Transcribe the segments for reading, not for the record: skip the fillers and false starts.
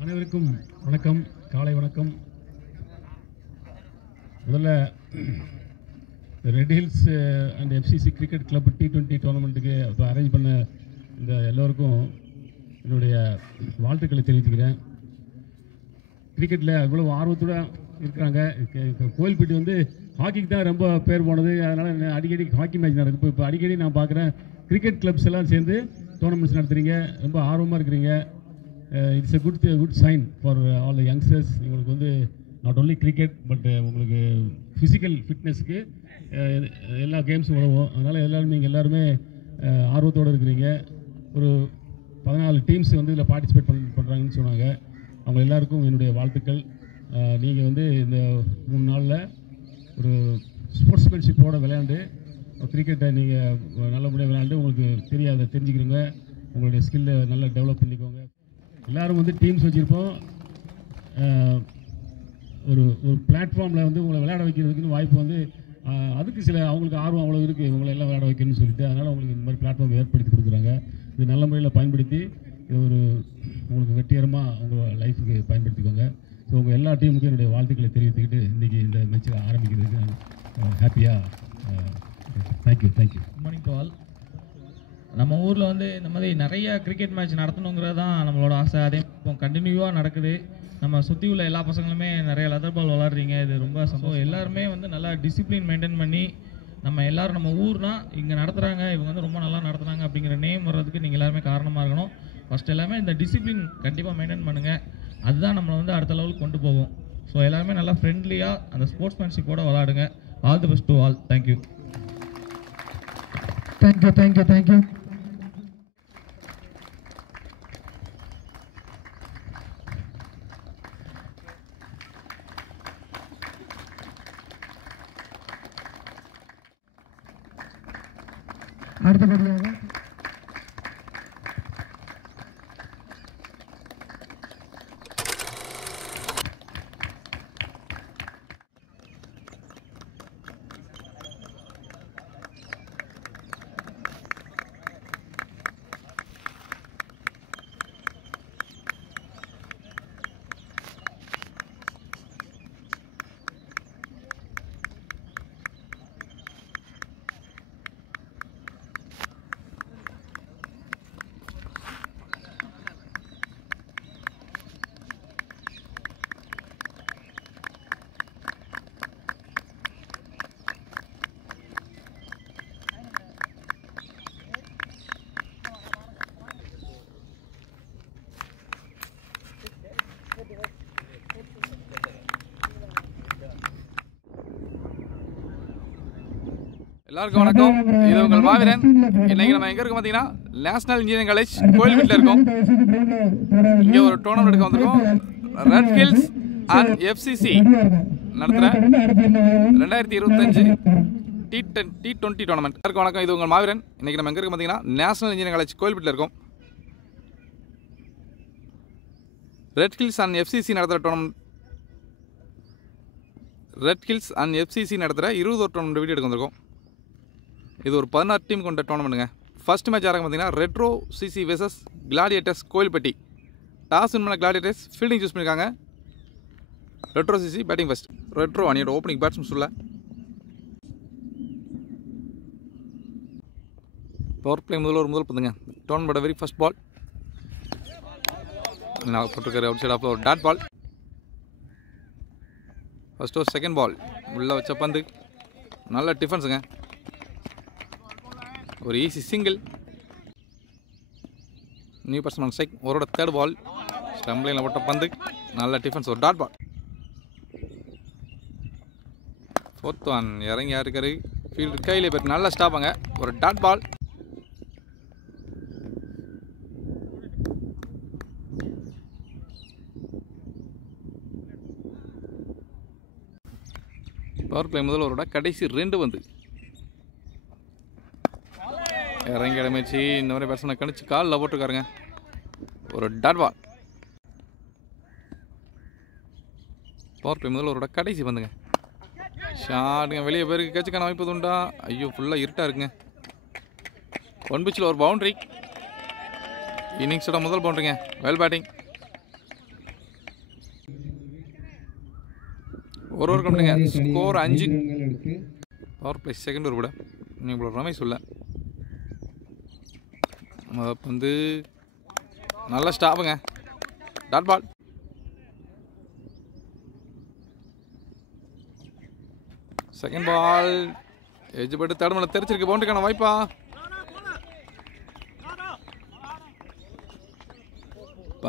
அனைவருக்கும் வணக்கம், காலை வணக்கம். முதல்ல Red Hills and FCC cricket club T20 டோர்னமெண்ட்டுக்கு அரேஞ்ச் பண்ண இந்த எல்லோருக்கும் என்னுடைய வாழ்த்துக்களை தெரிவித்துக்கிறேன். கிரிக்கெட்டில் இவ்வளோ ஆர்வத்தோடு இருக்கிறாங்க. கோயில்பட்டி வந்து ஹாக்கிக்கு தான் ரொம்ப பேர் போனது. அதனால் அடிக்கடி ஹாக்கி மேட்ச் நடக்குது. இப்போ அடிக்கடி நான் பார்க்குறேன் கிரிக்கெட் கிளப்ஸ் எல்லாம் சேர்ந்து டோர்னமெண்ட்ஸ் நடத்துகிறீங்க. ரொம்ப ஆர்வமாக இருக்கிறீங்க. It's a good sign for all the youngsters. உங்களுக்கு வந்து நாட் ஓன்லி கிரிக்கெட் பட் உங்களுக்கு ஃபிசிக்கல் ஃபிட்னஸ்க்கு எல்லா கேம்ஸும் உதவும். அதனால் எல்லோரும் நீங்கள் எல்லாருமே ஆர்வத்தோடு இருக்கிறீங்க. ஒரு 14 டீம்ஸ் வந்து இதில் பார்ட்டிசிபேட் பண்ணுறாங்கன்னு சொன்னாங்க. அவங்க எல்லாருக்கும் என்னுடைய வாழ்த்துக்கள். நீங்கள் வந்து இந்த 3 நாளில் ஒரு ஸ்போர்ட்ஸ்மேன்ஷிப்போடு விளையாண்டு கிரிக்கெட்டை நீங்கள் நல்லபடியாக விளையாண்டு உங்களுக்கு தெரிஞ்சுக்கிறோங்க. உங்களுடைய ஸ்கில்லை நல்லா டெவலப் பண்ணிக்கோங்க. எல்லோரும் வந்து டீம்ஸ் வச்சுருப்போம். ஒரு பிளாட்ஃபார்மில் வந்து உங்களை விளையாட வைக்கிறதுக்குன்னு வாய்ப்பு வந்து அதுக்கு சில அவங்களுக்கு ஆர்வம் அவ்வளோ இருக்குது இவங்களை எல்லாம் விளையாட வைக்கணும்னு சொல்லிட்டு. அதனால் உங்களுக்கு இந்த மாதிரி பிளாட்ஃபார்ம் ஏற்படுத்தி கொடுக்குறாங்க. இது நல்ல முறையில் பயன்படுத்தி இது ஒரு உங்களுக்கு வெற்றிகரமாக உங்கள் லைஃபுக்கு பயன்படுத்திக்கோங்க. ஸோ உங்கள் எல்லா டீமுக்கும் என்னுடைய வாழ்த்துக்களை தெரிவித்துக்கிட்டு இன்றைக்கி இந்த மேட்சை ஆரம்பிக்கிறதுக்கு நான் ஹாப்பியாக thank you. Good morning to all. நம்ம ஊரில் வந்து இந்த மாதிரி நிறைய கிரிக்கெட் மேட்ச் நடத்தணுங்கிறது தான் நம்மளோட ஆசை. அதே இப்போ கண்டினியூவாக நடக்குது. நம்ம சுற்றி உள்ள எல்லா பசங்களுமே நிறைய லெதர் பால் விளாட்றீங்க. இது ரொம்ப சந்தோஷம். எல்லாருமே வந்து நல்லா டிசிப்ளின் மெயின்டைன் பண்ணி நம்ம எல்லோரும் நம்ம ஊர்னா இங்கே நடத்துகிறாங்க, இவங்க வந்து ரொம்ப நல்லா நடத்துகிறாங்க அப்படிங்கிற நேம் வர்றதுக்கு நீங்கள் எல்லாருமே காரணமாக இருக்கணும். ஃபஸ்ட் எல்லாமே இந்த டிசிப்ளின் கண்டிப்பாக மெயின்டைன் பண்ணுங்கள். அதுதான் நம்மளை வந்து அடுத்த லெவலுக்கு கொண்டு போகும். ஸோ எல்லாருமே நல்லா ஃப்ரெண்ட்லியாக அந்த ஸ்போர்ட்ஸ்மேன்ஷிப்போட விளாடுங்க. All the best to all. Thank you. அடுத்தபடியாக எல்லாருக்கும் வணக்கம். இது உங்கள் மாவீரன். இன்னைக்கு நம்ம எங்க இருக்கோம் பார்த்தீங்கன்னா நேஷனல் இன்ஜினியரிங் காலேஜ் கோயில்பட்டியில் இருக்கோம். இங்கே ஒரு டோர்னமெண்ட் எடுக்க வந்திருக்கோம். ரெட் ஹில்ஸ் அண்ட் எஃப்சிசி நடத்துகிற 2025 T20 டோர்னமெண்ட். எல்லாருக்கும் வணக்கம். இது உங்கள் மாவீரன். இன்னைக்கு நம்ம எங்க இருக்கோம் பார்த்தீங்கன்னா நேஷனல் இன்ஜினியரிங் காலேஜ் கோயில்பட்டியில் இருக்கோம். ரெட் ஹில்ஸ் அண்ட் எஃப்சிசி நடத்துகிற tournament. Red Hills and FCC நடத்துகிற 20 டோர்னமெண்ட் வீடியோ எடுக்க வந்திருக்கோம். இது ஒரு 16 டீம் கொண்ட டோர்னமெண்ட்டுங்க. ஃபர்ஸ்ட் மேட்ச் ஆரம்பம் பார்த்தீங்கன்னா Retro CC versus Gladiators Kovilpatti. Toss win பண்ண கிளாடியேட்டர்ஸ் ஃபீல்டிங் சூஸ் பண்ணியிருக்காங்க. Retro CC batting first. Retro அணியோட ஓப்பனிங் பேட்ஸ்மேன் சொல்ல பவர் பிளே முதல் பார்த்துங்க. டோர்னமெண்ட் வெரி ஃபர்ஸ்ட் பால் நான் போட்டிருக்காரு. அவுட் சைட் ஆஃப் ஒரு டாட் பால். ஃபர்ஸ்ட் ஒரு செகண்ட் பால் உள்ளே வச்ச பந்து. நல்ல டிஃபென்ஸுங்க. ஒரு easy single. New person strike. ஒரோட தேர்ட் பால் ஸ்டம்பிளில் போட்ட பந்து. நல்ல டிஃபென்ஸ். ஒரு டாட் பால். ஃபோர்த் ஒன் இறங்கி யாருக்காரு ஃபீல்டு கையில் போயிட்டு நல்லா ஸ்டாப்பாங்க. ஒரு டாட் பால். பவர் பிளே முதல்வரோட கடைசி 2 வந்து இறங்கி இடமேச்சு இந்த மாதிரி பேட்ஸ்மேனை கணிச்சு காலில் போட்டுருக்காருங்க. ஒரு டாட் பால். பவர் பிளே முதல்வரோட கடைசி வந்துங்க. ஷாட்டுங்க வெளியே பேருக்கு கேட்சுக்கான வாய்ப்பு உண்டா? ஐயோ ஃபுல்லாக இருட்டாக இருக்குங்க. 1 பிச்சில் ஒரு பவுண்ட்ரி. இன்னிங்ஸோட முதல் பவுண்டரிங்க. Well batting. ஒரு ஓவர் கம்ப்ளீட்டுங்க. Score 5. Power play second over கூட இவ்வளோ ரமேஷ் உள்ள வந்து நல்ல ஸ்டாப்புங்க. Dot ball. Second ball edge பட்டு தடுமலை தெரிச்சிருக்கு. பவுண்டரிக்கான வாய்ப்பா?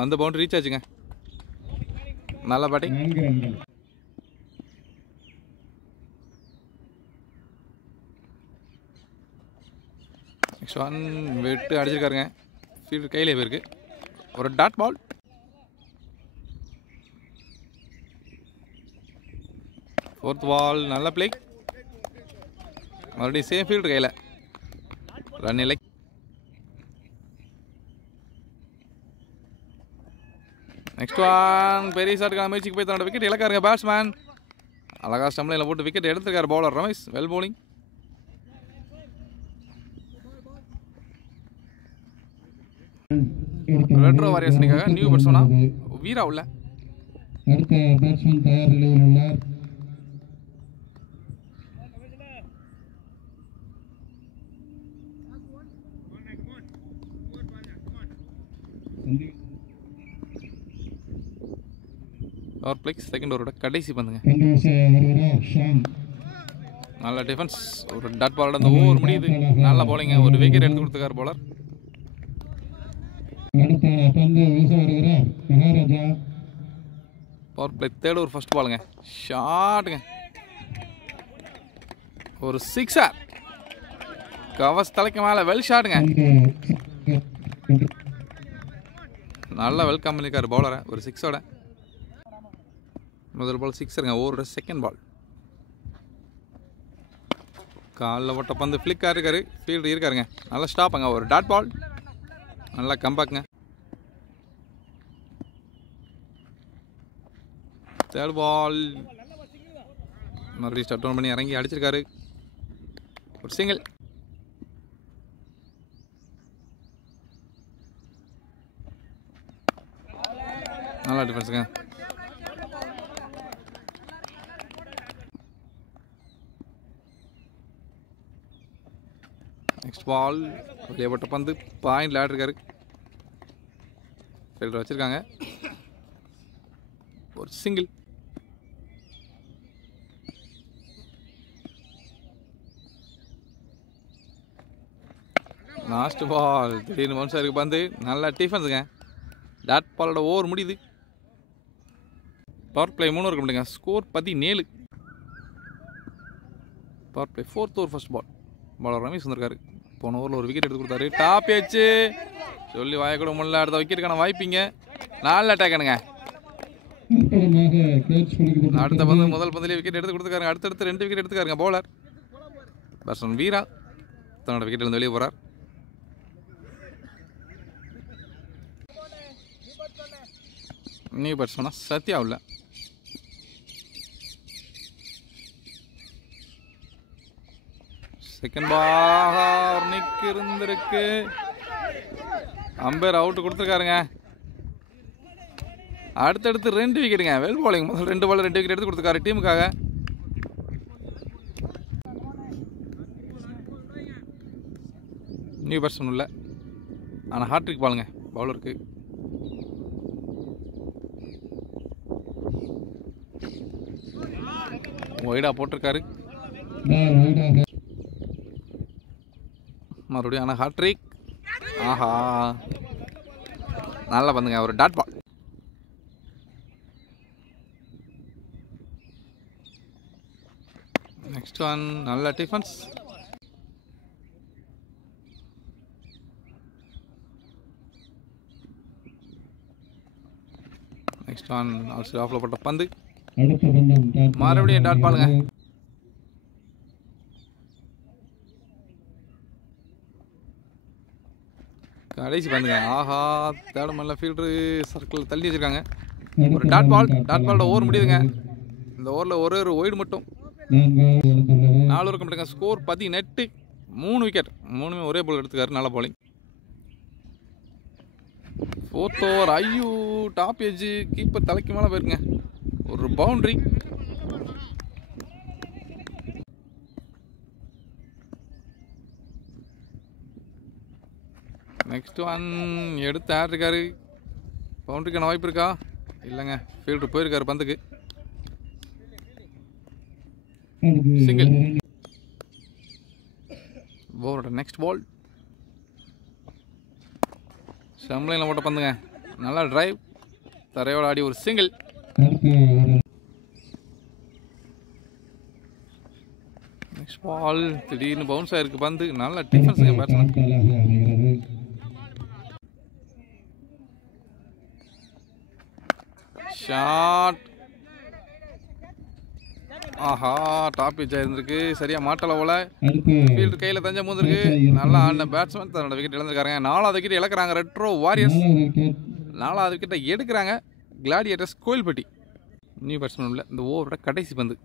அந்த பவுண்டரி ரீச் ஆச்சுங்க. நல்ல பேட்டிங். நெக்ஸ்ட் ஒன் விட்டு அடிச்சிருக்காருங்க. ஃபீல்டு கையிலே போயிருக்கு. ஒரு டாட் பால். ஃபோர்த் பால் நல்ல பிளே. மறுபடியும் சேம் ஃபீல்டு கையில். ரன் இல்லை. நெக்ஸ்ட் ஒன் பெரிய ஷாட்டுக்கான முயற்சிக்கு போய் தன்னோட விக்கெட் இழக்காருங்க பேட்ஸ்மேன். அழகா ஸ்டம்ப்லைனில் போட்டு விக்கெட் எடுத்திருக்காரு bowler Ramesh. Well bowling. Retro வாரியர்ஸ்னிக்காக நியூ பேட்ஸ்மேனா வீரா உள்ள. அடுத்த பேட்ஸ்மேன் தயார் நிலையில் உள்ளார். பவர் பிளே செகண்ட் ஓவரோட கடைசி பந்துங்க. நல்ல டிஃபென்ஸ். ஒரு டாட் பாலோட அந்த ஓவர் முடியுது. நல்ல பவுலிங்க. ஒரு விக்கெட் எடுத்து கொடுத்துருக்காரு bowler. Power play third over first பாலுங்க. ஷாட்டுங்க. ஒரு சிக்ஸர். கவஸ் தலைக்கு மேலே வெல் ஷாட்டுங்க. நல்லா வெல்கம் பண்ணியிருக்காரு பவுலரை ஒரு சிக்ஸோட. முதல் பால் சிக்ஸருங்க. ஓவரோட செகண்ட் பால். காலில் ஓட்ட பந்து ஃப்ளிக்காக இருக்காரு. ஃபீல்டு இருக்காருங்க. நல்லா ஸ்டாப்புங்க. ஒரு டாட் பால். நல்லா கம்பேக்குங்க. தேர்ட் பால் மறுபடியும் ஸ்டார்ட் டவுன் பண்ணி இறங்கி அடிச்சிருக்காரு. ஒரு சிங்கிள். நல்லா டிஃபென்ஸுங்க. நெக்ஸ்ட் பால் வெளியப்பட்ட பந்து பாயிண்ட்ல ஆடிருக்காரு. ஃபீல்டர் வச்சிருக்காங்க. ஒரு சிங்கிள். லாஸ்ட் பால் திடீர்னு பவுன்ஸ் ஆயிருக்கு பந்து. நல்ல டிஃபென்ஸுங்க. டாட் பாலோட ஓவர் முடியுது. பவர் பிளே 3 ஓவர் கம்ப்ளீட்டுங்க. Score 17. Power play fourth over first ball. Bowler Ramesh வந்திருக்காரு. போன ஓவரில் ஒரு விக்கெட் எடுத்து கொடுத்தாரு. டாப் ஏச்சு சொல்லி வாயக்கூட முடியல. அடுத்த விக்கெட்டுக்கான வாய்ப்பிங்க. நல்ல அட்டாக்கனுங்க. அடுத்த பந்து முதல் பந்திலே விக்கெட் எடுத்து கொடுத்துருக்காருங்க. அடுத்தடுத்து 2 விக்கெட் எடுத்துக்காருங்க பவுலர் பேட்ஸ்மேன் வீரா. தன்னோட விக்கெட் இருந்து வெளியே போறார். நியூ பேட்ஸ்மேனா சத்யா உள்ள. செகண்ட் பால் நிக் இருந்திருக்கு. அம்பேர் அவுட் கொடுத்துருக்காருங்க. அடுத்தடுத்து 2 விக்கெட்டுங்க. வெல் பாலிங். முதல் 2 பால் 2 விக்கெட் எடுத்து கொடுத்துருக்காரு டீமுக்காக. நியூ பேட்ஸ்மேன் உள்ள. ஆனால் ஹாட்ரிக் பாலுங்க பவுலருக்கு. ஒய்டா போட்டிருக்காரு. மறுபடியும் ஆனால் ஹாட்ரிக். ஆஹா நல்லா பண்ணுங்க. ஒரு டாட் பால். நெக்ஸ்ட் ஒன் நல்ல டிஃபென்ஸ். நெக்ஸ்ட் ஒன் ஆஃப்ல போட்ட பந்து. மறுபடியும் டாட் பாலுங்க. கடைசி பந்துங்க. ஆஹா தேர்ட் மேல ஃபீல்டரு சர்க்கிள் தள்ளி வச்சிருக்காங்க. ஒரு டாட் பால். டாட் பாலோட ஓவர் முடியுதுங்க. இந்த ஓவரில் ஒரு ஒய்டு மட்டும். 4 ஓவர் கம்ப்ளீட்டுங்க. ஸ்கோர் 18. 3 விக்கெட். 3மே ஒரே பால் எடுத்துக்காரு. நல்ல பாலிங். 4th over. ஐயோ, டாப் எஜ்ஜு கீப்பர் தலைக்கு மேலே போயிருங்க. ஒரு பவுண்ட்ரி. நெக்ஸ்ட் ஒன் எடுத்து ஆட் இருக்காரு. பவுண்ட்ரிக்கான வாய்ப்பு இருக்கா? இல்லைங்க, ஃபீல்டர் போயிருக்காரு பந்துக்கு. சிங்கிள். ஓவரோட நெக்ஸ்ட் பால். ஸ்டம்ப்லைனில் போட்ட பந்துங்க. நல்லா டிரைவ், தரையோட ஆடி ஒரு சிங்கிள். நெக்ஸ்ட் பால். திடீர்னு பவுன்ஸ் ஆயிருக்கு பந்து. நல்ல டிஃபென்ஸுங்க பேட்ஸ்மேன். ஷாட். ஆஹா, டாப் பிச் ஆயிருந்திருக்கு. சரியா மாட்டல போல. ஃபீல்டு கையில் தஞ்சா மூந்திருக்கு. நல்லா ஆடின பேட்ஸ்மேன் தன்னோட விக்கெட் இழந்திருக்காங்க. 4வது விக்கெட் இழக்கிறாங்க ரெட்ரோ வாரியர்ஸ். 4வது விக்கெட்டை எடுக்கிறாங்க கிளாடியேட்டர்ஸ் கோயில்பட்டி. நியூ பேட்ஸ்மேன் உள்ள இந்த ஓவரோட கடைசி பந்து.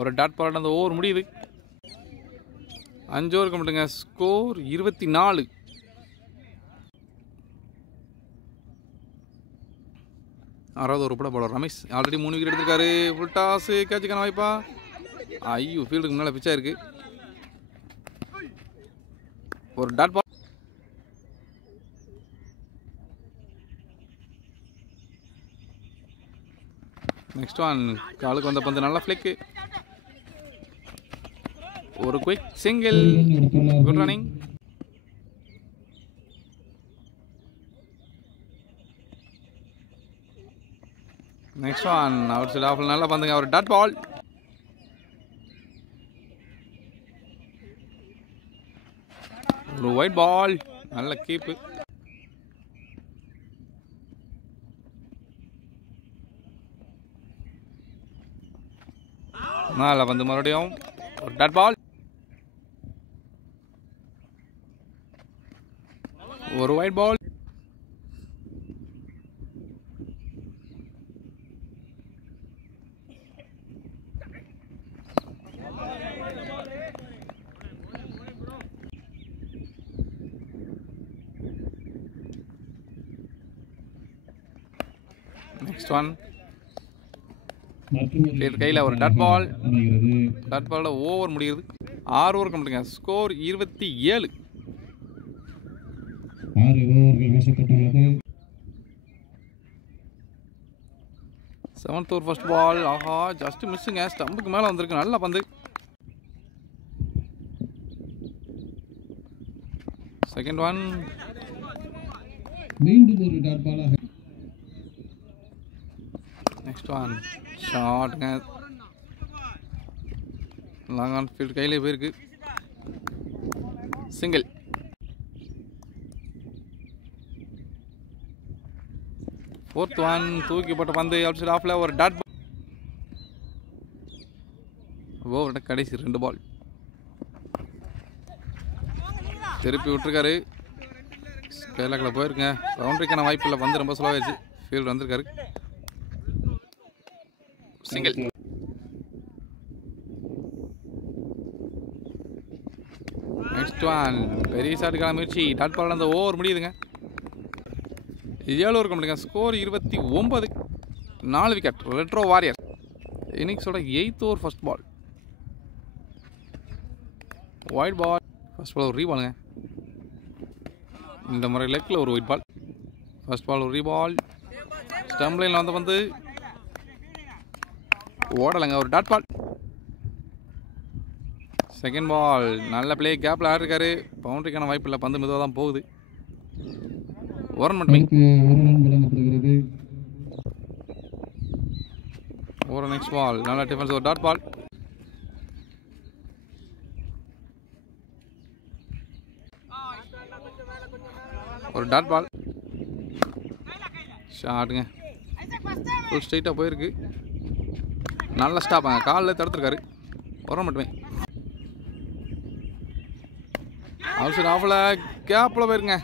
ஒரு டாட் பால். அந்த ஓவர் முடியுது. 5 ஓவருக்கு மட்டுங்க. ஸ்கோர் 24. ஆறாவது ஒரு பட போல ரமேஷ் ஆல்ரெடி 3 விக்கெட் எடுத்திருக்காரு. ஃபுல் டாஸ், கேட்சுக்கான வாய்ப்பா? ஐயோ, ஃபீல்டுக்கு முன்னால் பிச்சா இருக்கு. ஒரு டாட் பால். Next one. காலுக்கு வந்த பந்து நல்ல ஃபிளிக். ஒரு quick single. Good running. Next one. Outside ஆஃப்ல நல்லா பந்துங்க. ஒரு டாட் பால். ஒரு ஒயிட் பால். நல்ல கீப்பு. நல்லா பந்து மறுபடியும். ஒரு டாட் பால். ஒரு ஒயிட் பால். Next one. கையில் ஒரு டாட் பால். டாட் பாலோட ஓவர் முடிகிறது. 6 ஓவருக்கு மட்டுங்க. Score 27. 7th over first ball. ஆஹா, ஜஸ்ட் மிஸ்ஸுங்க. ஸ்டம்புக்கு மேலே வந்திருக்கு. நல்ல பந்து. Second one. மீண்டும் ஒரு டாட் பாலாக. Next one. ஷாட்டுங்க. லாங் ஆன் ஃபீல்டு கையிலே போயிருக்கு. சிங்கிள். Fourth one. தூக்கி போட்ட பந்து அவுட் சைட் ஆஃப்ல. ஒரு டாட் பால். ஓவரோட கடைசி 2 பால். திருப்பி விட்டுருக்காரு. ஸ்கைலாக்கில் போயிருக்குங்க. பவுண்டரிக்கான வாய்ப்பு இல்லை. பந்து ரொம்ப ஸ்லோவாகிடுச்சு. ஃபீல்டு வந்திருக்காரு. சிங்கிள். Next one. பெரிய ஷாட்டுக்கான முயற்சி. Dot ball. அந்த ஓவர் முடியுதுங்க. 7 ஓவருக்கு முடியுங்க. ஸ்கோர் 29. 4 விக்கெட். Retro warrior. இன்னிங்ஸோட 8th over first ball. Wide ball. First ball ஒரு ரீபாலுங்க. இந்த முறை லெக்கில் ஒரு ஒயிட் பால். ஃபர்ஸ்ட் பால் ஒரு ரீபால். ஸ்டம்ப் லைனில் வந்த பந்து ஓடலைங்க. ஒரு டாட் பால். Second ball. நல்ல பிளே. கேப்பில் ஆடிருக்காரு. பவுண்டரிக்கான வாய்ப்பு இல்லை. பந்து மெதுவாக தான் போகுது. ஒரு ரன் மட்டுமே. ஒரு நெக்ஸ்ட் பால். நல்ல டிஃபென்ஸ். ஒரு டாட் பால். ஒரு டாட் பால். ஷாட்டுங்க. ஃபுல் ஸ்ட்ரைட்டாக போயிருக்கு. நல்ல ஸ்டாப்பாங்க. காலில் தடுத்துருக்காரு. ஒரு மட்டுமே. அவுட் சைட் ஆஃப்ல கேப்பில் போயிருங்க.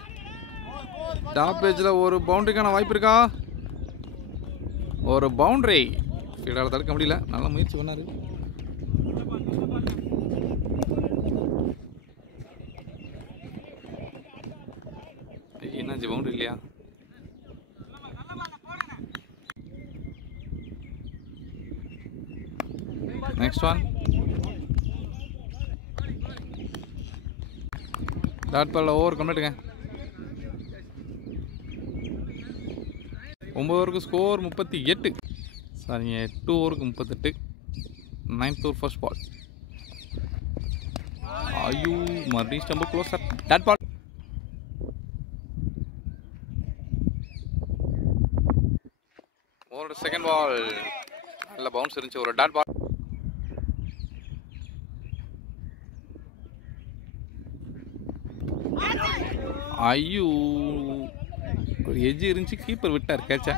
டாப் பேஜில் ஒரு பவுண்டரிக்கான வாய்ப்பு இருக்கா? ஒரு பவுண்டரி. ஃபீல்டால் தடுக்க முடியல. நல்ல முயற்சி பண்ணார். இல்லையா? நெக்ஸ்ட் ஒன் டாட் பாலில் ஓவர் கம்ப்ளீட்டுங்க. 9 ஓவருக்கு ஸ்கோர் 38. சரிங்க, 8 ஓவருக்கு 38. 9th ஓவர் ஃபர்ஸ்ட் பால். ஐயோ, மறுபடியும் ஸ்டம்பு க்ளோசர். Dot ball. ஒரு செகண்ட் பால். நல்ல பவுன்ஸ் இருந்துச்சு. ஒரு டாட் பால். ஐயோ, ஒரு எஜ்ஜு இருந்துச்சு, கீப்பர் விட்டார் கேட்சா.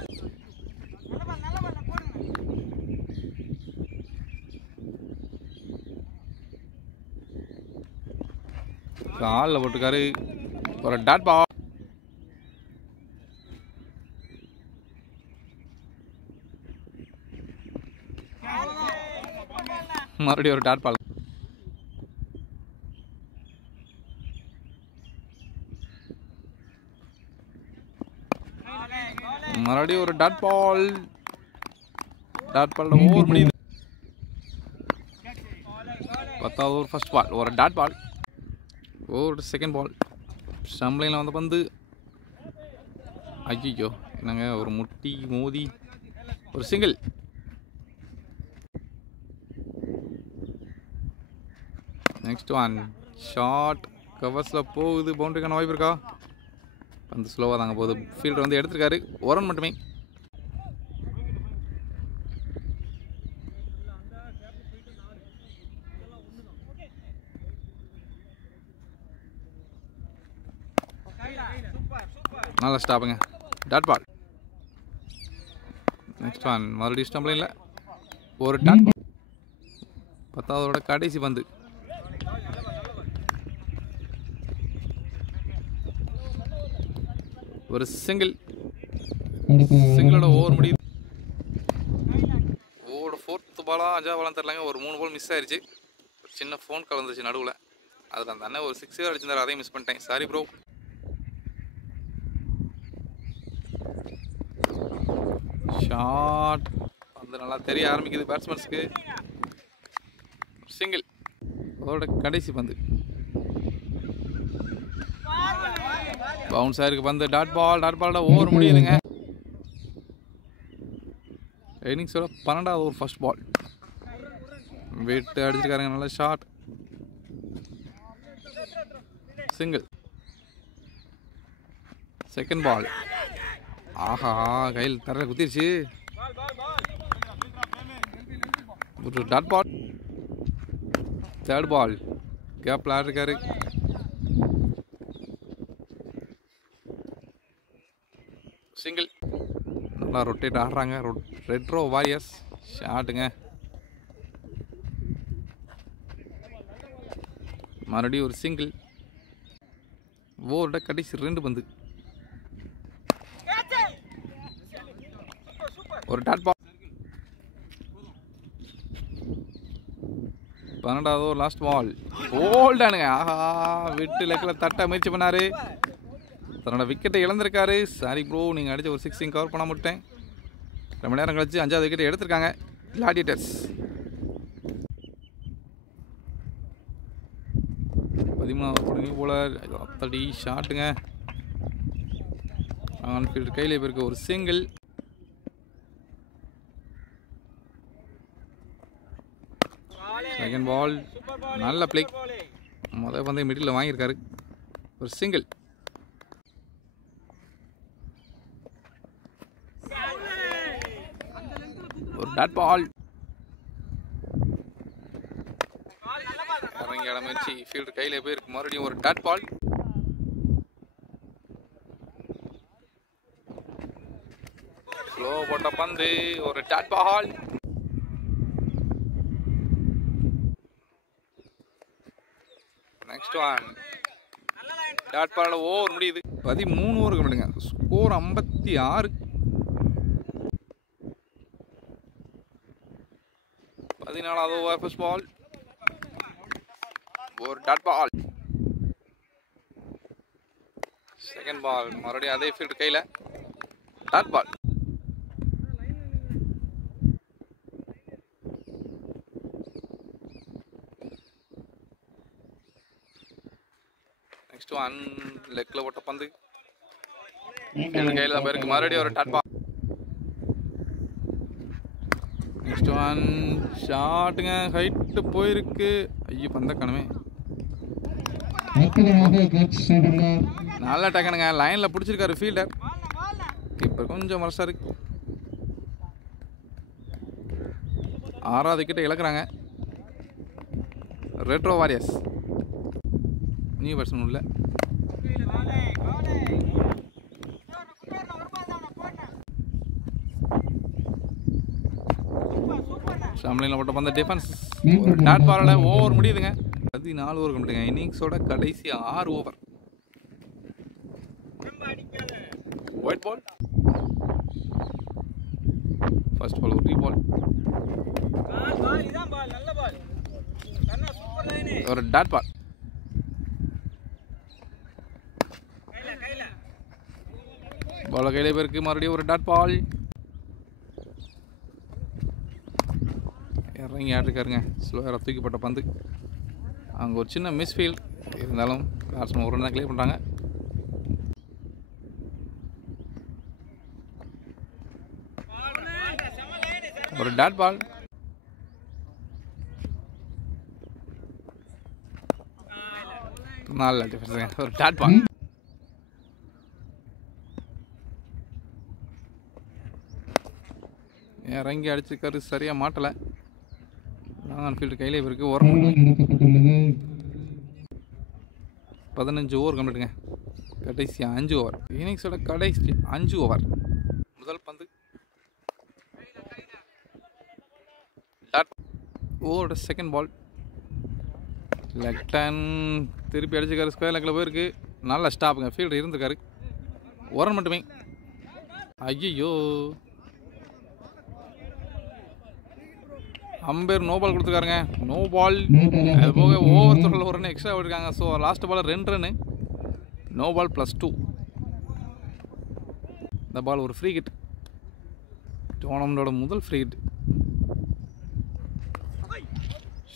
காலில் போட்டுக்காரு. ஒரு டாட் பால். மறுபடியும் ஒரு டாட் பால். மறுபடியும் ஒரு dot ball. Dot ball over முடியுது. 10th over first ball. ஒரு டாட் பால். ஒரு செகண்ட் பால். ஸ்டம்ப்லைனில் வந்த பந்து. ஐயோ, என்னங்க, ஒரு முட்டி மோதி ஒரு சிங்கிள். நெக்ஸ்ட் ஒன் ஷார்ட் கவர்ஸில் போகுது. பவுண்டரிக்கான வாய்ப்பு இருக்கா? பந்து ஸ்லோவாக தாங்க போகுது. ஃபீல்டர் வந்து எடுத்திருக்காரு. ஒரு ரன் மட்டுமே. நல்லா ஸ்டாப்புங்க. Dot ball. நெக்ஸ்ட் ஒன் மறுபடியும் ஸ்டம்ப் லைனில் ஒரு டாட் பால். 10th ஓவரோட கடைசி பந்து. ஒரு சிங்கிள். சிங்கிளோட ஓவர் முடியுது. ஓவரோட 4th பாலா 5வது பாலாம் தெரிலங்க. ஒரு 3 பால் மிஸ் ஆயிடுச்சு. ஒரு சின்ன ஃபோன் கால் வந்துச்சு நடுவில். அதில் அந்த அண்ணன் ஒரு 6 அடிச்சிருந்தாரு. அதையும் மிஸ் பண்ணிட்டேன். Sorry bro. ஷார்ட் வந்து நல்லா தெரிய ஆரம்பிக்குது பேட்ஸ்மேன்ஸுக்கு. சிங்கிள். அதோட கடைசி பந்து. பவுன்ஸ் ஆயிருக்கு பந்து. Dot ball. டாட் பாலோட ஓவர் முடியுதுங்க. இன்னிங்ஸோட 12வது ஓவர் ஃபர்ஸ்ட் பால். விட்டு அடிச்சிருக்காருங்க. நல்ல ஷாட். சிங்கிள். Second ball. ஆஹா, கையில் தரையில் குத்திருச்சு. ஒரு டாட் பால். Third ball. கேப்பில் ஆடிருக்காரு. சிங்கிள். நல்லா ரொட்டேட் ஆடுறாங்க ரெட்ரோ வாரியர்ஸ். ஷாட்டுங்க. மறுபடியும் ஒரு சிங்கிள். ஓவரோட கடைசி 2 பந்து. ஒரு டாட் பால். 12வது ஓவர் லாஸ்ட் பால். போல்டானுங்க. ஆஹா, விட்டு லெக்கில் தட்ட முயற்சி பண்ணாரு. தன்னோட விக்கெட்டை இழந்திருக்காரு. சாரி ப்ரோ, நீங்கள் அடித்த ஒரு 6 கவர் பண்ண மாட்டேன். ரொம்ப நேரம் கழிச்சு 5வது விக்கெட்டை எடுத்திருக்காங்க கிளாடியேட்டர்ஸ். 13வது போலர். அத்தடி ஷாட்டுங்க. ஆன்ஃபீல்டு கையில் போயிருக்க ஒரு சிங்கிள். Second ball. நல்ல பிளே. முதல் பந்தை மிடில் வாங்கியிருக்காரு. ஒரு சிங்கிள். ஒரு டாட் பால். இறங்கி முயற்சி. ஃபீல்டர் கையில் போயிருக்கு. மறுபடியும் ஒரு டாட் பால். ஸ்லோ போட்ட பந்து. ஒரு dot ball. Next one dot பாலோட ஓவர் முடியுது. 13 ஓவருக்கு முடியுங்க. ஸ்கோர் 56. 14வது ஓவர் ஃபர்ஸ்ட் பால். ஒரு டாட் பால். செகண்ட் பால் மறுபடியும் அதே ஃபீல்டு கையில் டாட் பால். நெக்ஸ்ட் ஒன் லெக்கில் ஓட்ட பந்து ஃபீல்டு கையில் தான் போயிருக்கு. மறுபடியும் ஒரு டாட் பால். நெக்ஸ்ட் ஒன் ஷாட்டுங்க ஹைட்டு போயிருக்கு. ஐயோ பந்த காணுமே. நல்லா டக்குனுங்க லைனில் பிடிச்சிருக்காரு ஃபீல்டர். கீப்பர் கொஞ்சம் மனசா இருக்கு. 6வது விக்கெட்டை இழக்கிறாங்க ரெட்ரோ வாரியர்ஸ். நியூ பேட்ஸ்மேன் உள்ள ஷாம்லினில் போட்ட பந்த டிஃபென்ஸ் ஒரு டாட் பாலோட ஓவர் முடியுதுங்க. 14 ஓவர் கம்ப்ளீட்டுங்க. இன்னிங்ஸோட கடைசி 6 over. Wide ball first ball ஒரு பால் ஒரு டாட் பால். பால கையில பேருக்கு மறுபடியும் ஒரு டாட் பால். இறங்கி ஆட்டிருக்காருங்க. ஸ்லோயராக தூக்கிப்பட்ட பந்து. அங்கே ஒரு சின்ன மிஸ்ஃபீல்ட் இருந்தாலும் பேட்ஸ்மேன் ஒரு ரன் கிளியர் பண்ணுறாங்க. ஒரு டாட் பால். நல்ல டிஃபென்ஸ். ஒரு டாட் பால். இறங்கி அடிச்சிருக்காரு. சரியாக மாட்டலை. லாங் ஃபீல்டு கையிலே இருக்கு. ஓவர் 15 ஓவர் கம்ப்ளீட்டுங்க. கடைசி 5 ஓவர். இன்னிங்ஸோட கடைசி 5 ஓவர். முதல் பந்து டாட். ஓவரோட செகண்ட் பால் லெக் டர்ன் திருப்பி அடிச்சிருக்காரு. ஸ்கொயர் லெக்கில் போயிருக்கு. நல்லா ஸ்டாப்புங்க. ஃபீல்டர் இருந்திருக்காரு. ஒரு ரன் மட்டுமே. ஐயோ அம்பேர் நோ பால் கொடுத்துருக்காருங்க. No ball. அது போக ஓவர் தொடரில் ஒரு ரன் எக்ஸ்ட்ரா விட்டுருக்காங்க. So last ball 2 run. No ball +2. இந்த பால் ஒரு ஃப்ரீ ஹிட். டோர்னமெண்டோட முதல் ஃப்ரீ ஹிட்.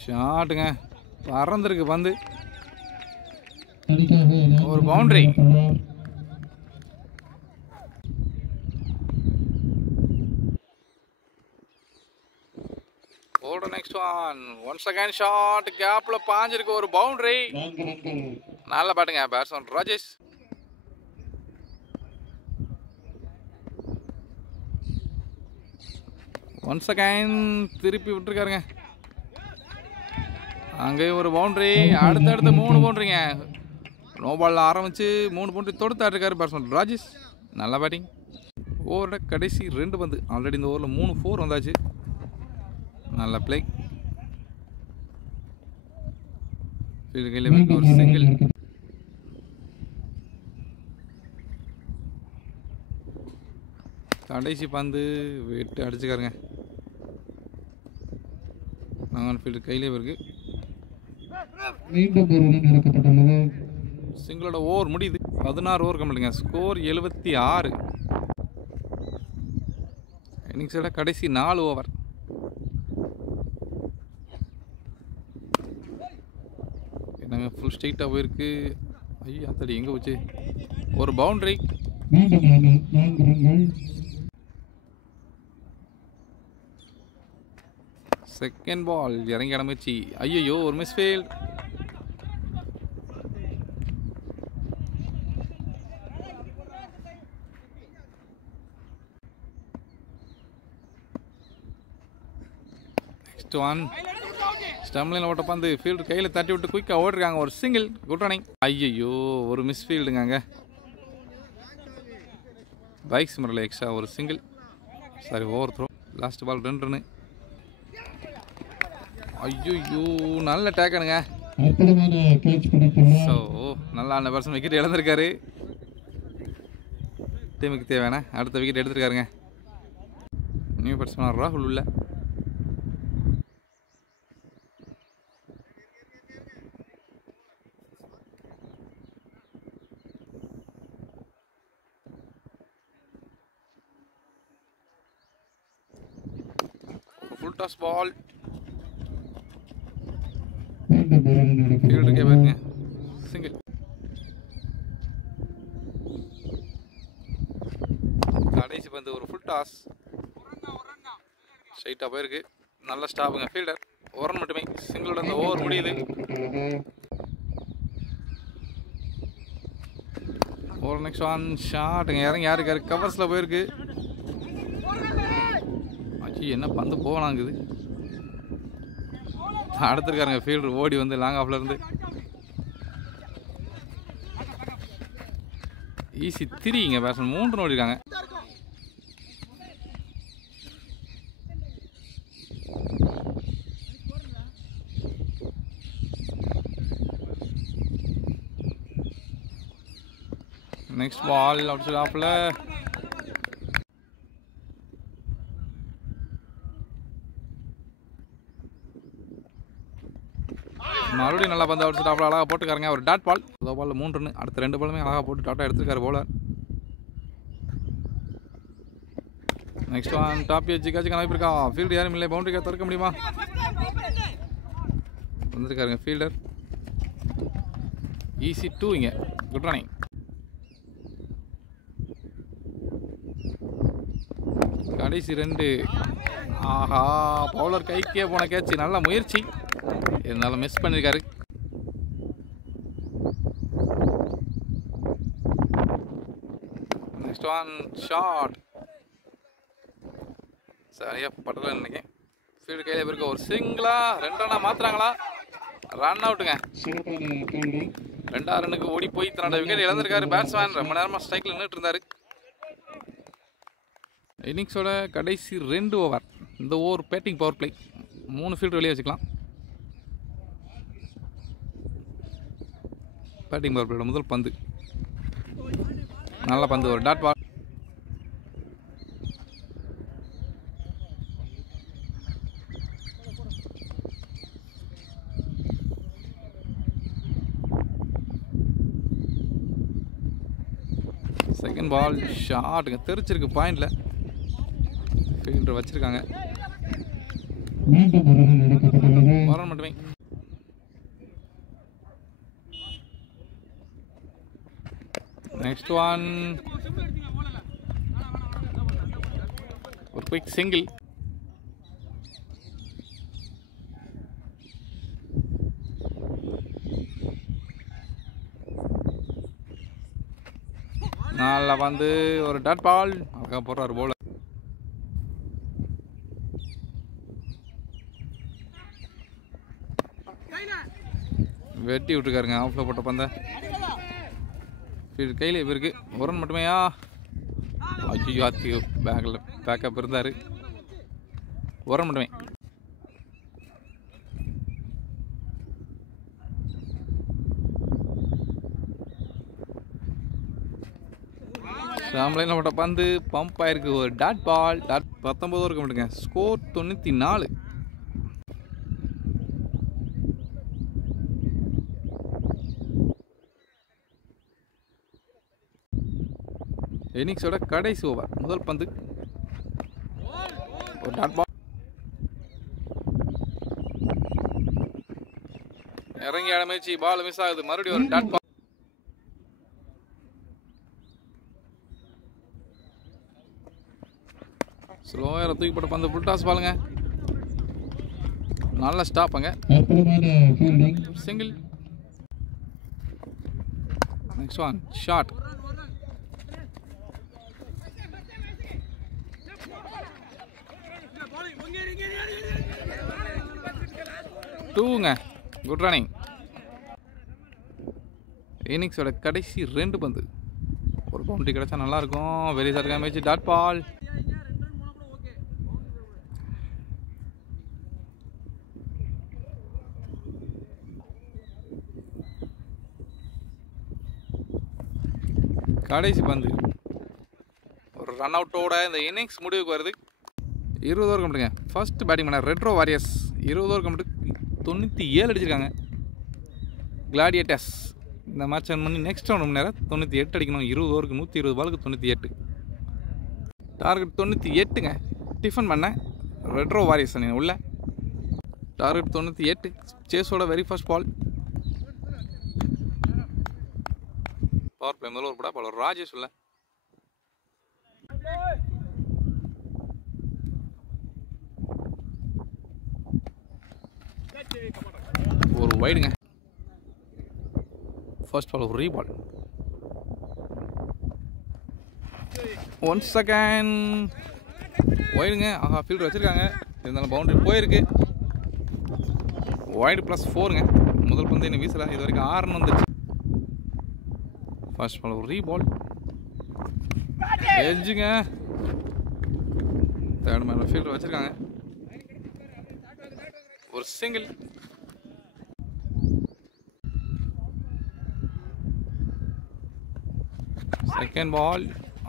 ஷாட்டுங்க பறந்துருக்கு பந்து. ஒரு பவுண்டரி. ஓட next one once again shot கேப்ல பாஞ்சிருக்கு. ஒரு பவுண்டரி. நல்ல பாட்டுங்க பேட்ஸ்மேன் ராஜேஷ். ஒன்ஸ் அகைன் திருப்பி விட்டுருக்காருங்க. அங்கேயும் ஒரு பவுண்டரி. அடுத்தடுத்து 3 பவுண்டரிங்க. நோ பாலில் ஆரம்பிச்சு 3 பவுண்டரி தொடுத்தாட்டிருக்காரு பேட்ஸ்மேன் ராஜேஷ். நல்ல பேட்டிங். ஓவரோட கடைசி 2 பந்து. ஆல்ரெடி இந்த ஓவரில் 3 4 வந்தாச்சு. நல்ல பிளே. ஃபீல்டு கையில் ஒரு சிங்கிள். கடைசி பந்து வெட்டு அடிச்சுக்காருங்க. நாங்கள் ஃபீல்டு கையிலே இருக்கு. சிங்கிளோட ஓவர் முடியுது. 16 ஓவர் கம்ப்ளீட்டுங்க. ஸ்கோர் 76. இன்னிங்ஸோட கடைசி 4 ஓவர். என்னங்க ஃபுல் ஸ்ட்ரைட்டாக போயிருக்கு. ஐயோ அத்தடி எங்கே போச்சு. ஒரு பவுண்டரி. செகண்ட் பால் இறங்கி இடமுச்சு. ஐயோ ஒரு மிஸ்ஃபீல்ட். நெக்ஸ்ட் ஒன் ஸ்டம்ப்லைன் ஓட்ட பந்து ஃபீல்டு கையில் தட்டி விட்டு குயிக்காக ஓடிருக்காங்க. ஒரு சிங்கிள். Good running. ஐயோ ஒரு மிஸ்ஃபீல்டுங்க. அங்கே பைக்ஸ் முறையில் எக்ஸ்ட்ரா ஒரு single. Sorry over throw. Last ball 2 run. ஐயோ நல்ல டேக்கனுங்க. ஸோ நல்லா அந்த பர்சன் விக்கெட் இழந்திருக்காரு. டீமுக்கு தேவையான அடுத்த விக்கெட் எடுத்திருக்காருங்க. நியூ பேட்ஸ்மேன் ராகுல் உள்ள. டாஸ் பால் மீண்டும் ஒரு ரன் ஃபீல்டருக்கே எடுக்கப்பட்டுள்ளது. பாருங்க சிங்கிள். கடைசி பந்து ஒரு ஃபுல் டாஸ் ஸ்ட்ரைட்டாக போயிருக்கு. நல்ல ஸ்டாப்புங்க ஃபீல்டர். ஒரு ரன் மட்டுமே, சிங்கிளோட அந்த ஓவர் முடியுது. ஒரு நெக்ஸ்ட் ஒன் ஷாட்டுங்க, இறங்கி யாருக்காரு கவர்ஸில் போயிருக்கு. ஆச்சு என்ன பந்து போகலாங்குது. அடுத்திருக்காருங்க ஃபீல்டர் ஓடி வந்து லாங் ஆஃப்ல இருந்து ஈஸி திரிங்க பேட்ஸ்மேன் 3 ரன் ஓடிருக்காங்க. நெக்ஸ்ட் பால் அவுட் சைட் ஆஃப்ல மறுபடியும் நல்லா பந்து அவுட் சைட் ஆஃப்ல அழகாக போட்டுக்காருங்க. ஒரு டாட் பால். அதோ பாலில் 3 ரன். அடுத்த 2 பாலுமே அழகாக போட்டு டாட்டா எடுத்துருக்காரு போலர். நெக்ஸ்ட் ஒன் டாப் எஜ்ஜுக்காச்சும் வாய்ப்பு இருக்கா? ஃபீல்டு யாரும் இல்லை, பவுண்டரிக்காக தடுக்க முடியுமா? வந்துருக்காருங்க ஃபீல்டர். ஈஸி 2 இங்கே. Good running. கடைசி 2. ஆஹா, பவுலர் கைக்கே போன கேட்ச். நல்ல முயற்சி, இருந்தாலும் மிஸ் பண்ணியிருக்காரு. நெக்ஸ்ட் ஒன் ஷாட் சரியா படல நினைக்கிறேன். ஃபீல்டு கையில் போயிருக்க. ஒரு சிங்கிளா 2 ரன்னா மாத்துறாங்களா? ரன் அவுட்டுங்க. 2 ரன்னுக்கு ஓடி போய் தன்னோட விக்கெட் இழந்திருக்காரு பேட்ஸ்மேன். ரொம்ப நேரமாக ஸ்ட்ரைக்கில் நின்றுட்டு இருந்தாரு. இன்னிங்ஸோட கடைசி 2 ஓவர். இந்த over batting power play. 3 field வெளியே வச்சுக்கலாம். பேட்டிங் பவர் பிளேயோட முதல் பந்து நல்ல பந்து, ஒரு டாட் பால். செகண்ட் பால் ஷாட்டுங்க, தெரிச்சிருக்கு பாயிண்ட்ல. ஃபீல்டர் வச்சிருக்காங்க. மீண்டும் ஒரு ரன் எடுக்கப்பட்டுள்ளது. ஒரு ரன் மட்டுமே. நெக்ஸ்ட் ஒன் ஒரு குயிக் சிங்கிள். நல்லா வந்து ஒரு டாட் பால் அழகாக போடுறாரு போல. வெட்டி விட்டுருக்காருங்க ஆஃப்ல போட்ட பந்த. ஃபீல்டு கையில் இப்போ இருக்கு. ஒரு ரன் மட்டுமேயா? ஐயோ ஆத்தி பேக்கில் பேக்கப் இருந்தார். ஒரு ரன் மட்டுமே. சாம்லைனில் போட்ட பந்து பம்ப் ஆயிருக்கு. ஒரு டாட் பால். டாட் 19 இருக்க மாட்டேங்க. ஸ்கோர் 94. இன்னிங்ஸோட கடைசி ஓவர். முதல் பந்து ஒரு டாட் பால். இறங்கி அடமைச்சு பால் மிஸ் ஆகுது. மறுபடியும் ஒரு டாட் பால். ஸ்லோவாக தூக்கி போட்ட பந்து ஃபுல் டாஸ் பாலுங்க. நல்ல ஸ்டாப்புங்க. அற்புதமான fielding. Single. Next one shot. டூங்க. Good running. இன்னிங்ஸோட கடைசி 2 பந்து. ஒரு பவுண்டரி கிடைச்சா நல்லா இருக்கும். வெளியே சர்க்கா மேட்ச் டாட் பால். கடைசி பந்து ஒரு ரன் அவுட்டோட இந்த இன்னிங்ஸ் முடிவுக்கு வருது. 20 ஓவர் கம்ப்ளீட்டுங்க. ஃபர்ஸ்ட் பேட்டிங் பண்ண ரெட்ரோ வாரியர்ஸ் 20 ஓவர் கம்ப்ளீட் 97 அடிச்சிருக்காங்க. கிளாடியேட்டர்ஸ் இந்த மேட்ச் ரன் பண்ணி நெக்ஸ்ட் ரவுண்ட் நேரம் 98 அடிக்கணும். 20 ஓவருக்கு 120 பாலுக்கு 98. டார்கெட் 98ங்க. டிஃபன் பண்ண ரெட்ரோ வாரியர்ஸ் அணி உள்ள. டார்கெட் 98. சேஸோட very first ball. Power play முதல்ல ஒரு படா பால் ராஜேஷ் உள்ள. ஒரு வைடுங்க. ஃபர்ஸ்ட் பால் ஒரு ரீபால். 1 செகண்ட் வைடுங்க. ஆஹா ஃபீல்டர் வச்சுருக்காங்க, இருந்தாலும் பவுண்டரி போயிருக்கு. வைடு +4ங்க. முதல் பந்து இன்னும் வீசல, இது வரைக்கும் 6 வந்துச்சு. ஃபர்ஸ்ட் பால் ஒரு ரீபால். எட்ஜுங்க. தேர்ட் மேல ஃபீல்டர் வச்சுருக்காங்க. ஒரு சிங்கிள். செகண்ட் பால்.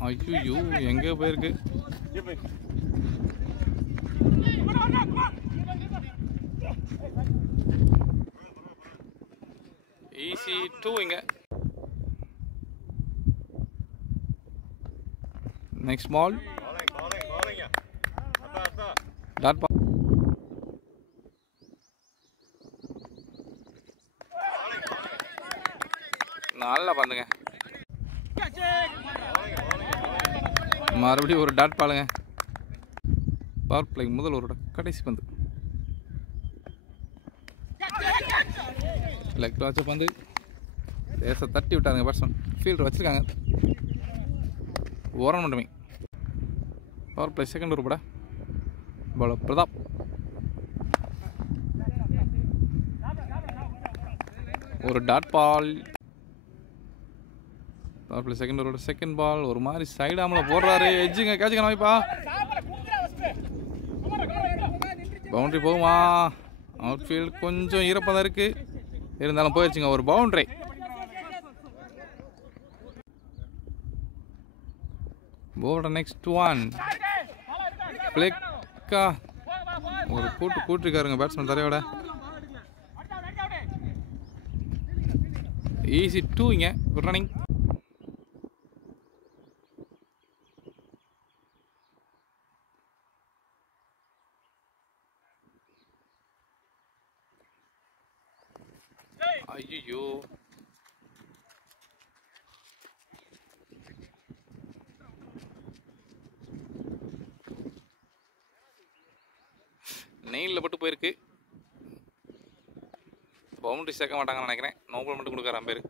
ஐயோ எங்கே போயிருக்கு. ஈஸி 2 இங்க. Next ball dot ball. நல்லா பண்ணுங்க. மறுபடியும் ஒரு டாட் பாலுங்க. பவர் பிளே முதல் ஒரு கடைசி பந்து. லெக்ல வச்ச பந்து லேசா தட்டி விட்டாருங்க பேட்ஸ்மேன். ஃபீல்டர் வச்சிருக்காங்க. ஓரம் மட்டுமே. பவர் பிளே செகண்ட் ஒரு பட பாலர் பிரதாப். ஒரு dot ball. Power play second ஓவரோட செகண்ட் பால். ஒரு மாதிரி சைடாமல போடுறாரு. எட்ஜுங்க கேட்சுங்க வைப்பா. பவுண்டரி போகுமா? அவுட் ஃபீல்டு கொஞ்சம் ஈரப்பதம் இருக்கு, இருந்தாலும் போயிடுச்சுங்க. ஒரு பவுண்டரி. போர்ட நெக்ஸ்ட் ஒன். பிளேக்கா ஒரு கூட்டிருக்காருங்க பேட்ஸ்மேன் தரையோட. ஈஸி 2 இங்க. Good running. ஐயோ நெயிலில் பட்டு போயிருக்கு. பவுண்டரி சேர்க்க மாட்டாங்கன்னு நினைக்கிறேன். நோபால் மட்டும் கொடுக்குறான் பேர்.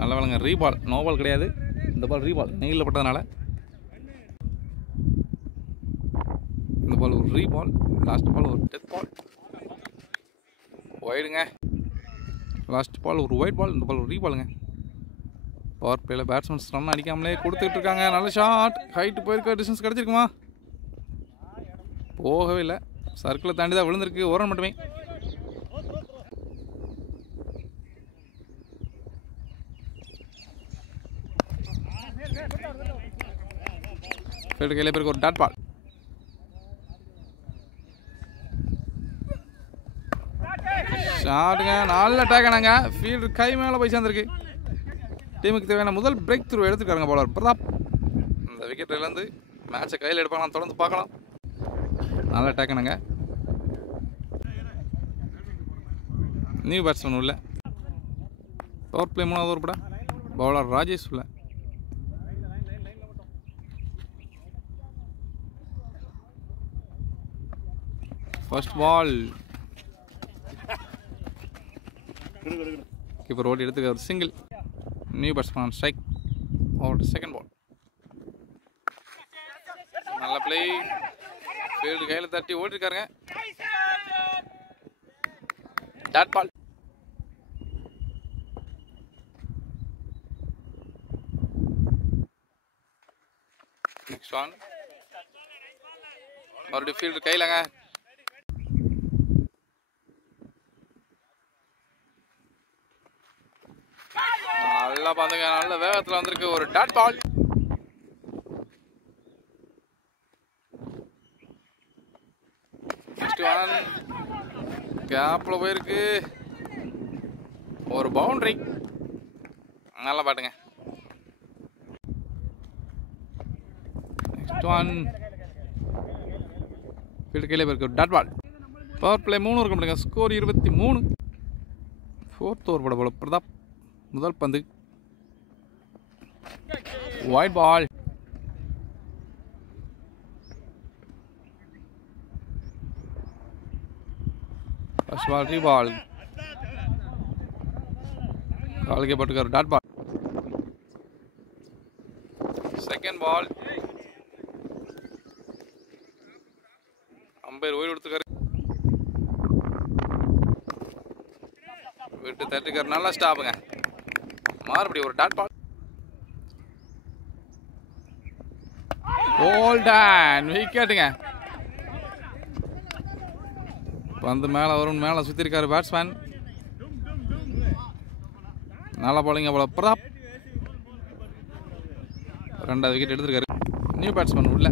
நல்ல வேலைங்க. ரீபால். நோபால் கிடையாது, இந்த பால் ரீபால். நெயிலில் பட்டதுனால இந்த பால் ஒரு ரீபால். லாஸ்ட் பால் ஒரு டெத் பால். ஒயிடுங்க. லாஸ்ட் பால் ஒரு ஒயிட் பால். இந்த பால் ஒரு ரீபாலுங்க. பவர் பிளேயில் பேட்ஸ்மேன்ஸ் ரன் அடிக்காமலே கொடுத்துக்கிட்டு இருக்காங்க. நல்ல ஷாட். ஹைட்டு போயிருக்க. டிஸ்டன்ஸ் கிடச்சிருக்குமா? போகவே இல்லை. சர்க்கிளை தாண்டி தான் விழுந்திருக்கு. ஓரம் மட்டுமே. ஃபீல்டு கையில் பேருக்கு ஒரு டாட் பால். ஷாட்டுங்க. நல்ல டேக்கானாங்க. ஃபீல்டு கை மேலே போய் சேர்ந்துருக்கு. டீமுக்கு தேவையான முதல் பிரேக் த்ரூ எடுத்துருக்காருங்க பவுலர் பிரதாப். இந்த விக்கெட்லேருந்து மேட்சை கையில் எடுப்பாங்க. தொடர்ந்து பார்க்கலாம். நல்ல டேக்கானாங்க. நியூ பேட்ஸ்மேன் உள்ள. பவர் பிளே 3வது ஒரு பட பவுலர் ராஜேஷ் உள்ள. ஃபர்ஸ்ட் பால். கீப்பர் ஓடி எடுத்துக்க. ஒரு single. New batsman strike. Over second ball. நல்ல பிளே. ஃபீல்டு கையில் தட்டி ஓடிருக்காருங்க. Dot ball. Next one. மறுபடியும் ஃபீல்டு கையிலங்க. நல்லா பாருங்க. நல்ல வேகத்தில் வந்திருக்கு. ஒரு டாட் பால். Next one. கேப்ல போயிருக்கு. ஒரு பவுண்டரி. நல்லா பாட்டுங்க. Next one. ஃபீல்டு கையில் போயிருக்கு ஒரு டாட் பால். பவர் பிளே 3 இருக்க முடியுங்க. ஸ்கோர் 23. 4th ஓவர் போட போல பிரதாப். முதல் பந்து wide ball. First ball re ball. காலுக்கே போட்டுக்காரு dot ball. Second ball. Umpire ஓய்வு கொடுத்துருக்காரு. விட்டு தட்டுக்காரு. நல்லா ஸ்டாப்புங்க. மறுபடியும் ஒரு டாட் பால். கோல்டன் விக்கெட்டுங்க. பந்து மேலே வரும். மேலே சுற்றி இருக்காரு பேட்ஸ்மேன். நல்லா போலிங்க போல பிரதாப். 2வது விக்கெட் எடுத்திருக்காரு. நியூ பேட்ஸ்மேன் உள்ள.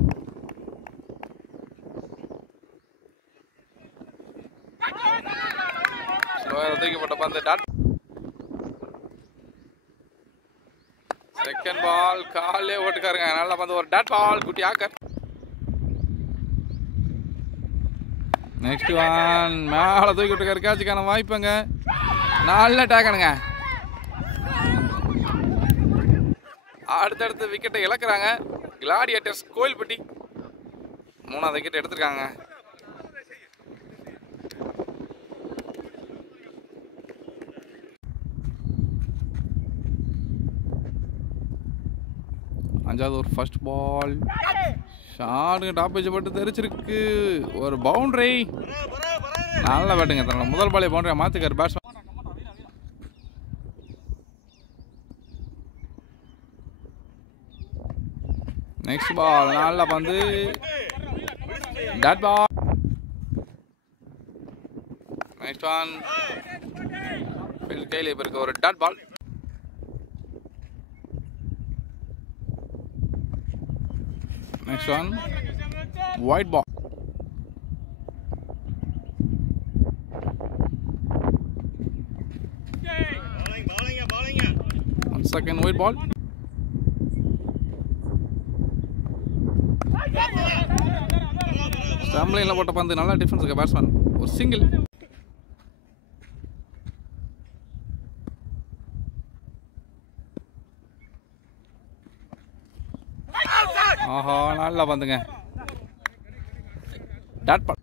தூக்கப்பட்ட பந்து டாட். செகண்ட் பால் காலே ஓட்டுக்காருங்க. நல்லா பந்து ஒரு டாட் பால். குட்டி ஆக்கர். நெக்ஸ்ட் ஒன் மேலே தூக்கி விட்டுருக்காரு. கேட்சுக்கான வாய்ப்புங்க. நல்ல டேக்கனுங்க. அடுத்தடுத்து விக்கெட்டை இழக்கிறாங்க கிளாடியேட்டர்ஸ் கோயில்பட்டி. 3வது விக்கெட் எடுத்திருக்காங்க. அஞ்சாவது ஒரு ஃபர்ஸ்ட் பால். ஷாட்டுங்க டாப் பேஜ் போட்டு தெரிச்சிருக்கு. ஒரு பவுண்டரி. நல்ல பேட்டுங்க. தன்னோட முதல் பாலே பவுண்டரியை மாற்றிக்காரு பேட்ஸ்மேன். நெக்ஸ்ட் பால் நல்ல பந்து டாட் பால். நெக்ஸ்ட் ஒன் கையில் இப்போ இருக்க ஒரு dot ball. Next one wide ball. Second wide ball. ஸ்டம்ப்லைனில் போட்ட பந்து நல்லா டிஃபென்ஸ் இருக்கு பேட்ஸ்மேன். ஒரு சிங்கிள். ஆஹா நல்லா பந்துங்க டாட் பால்.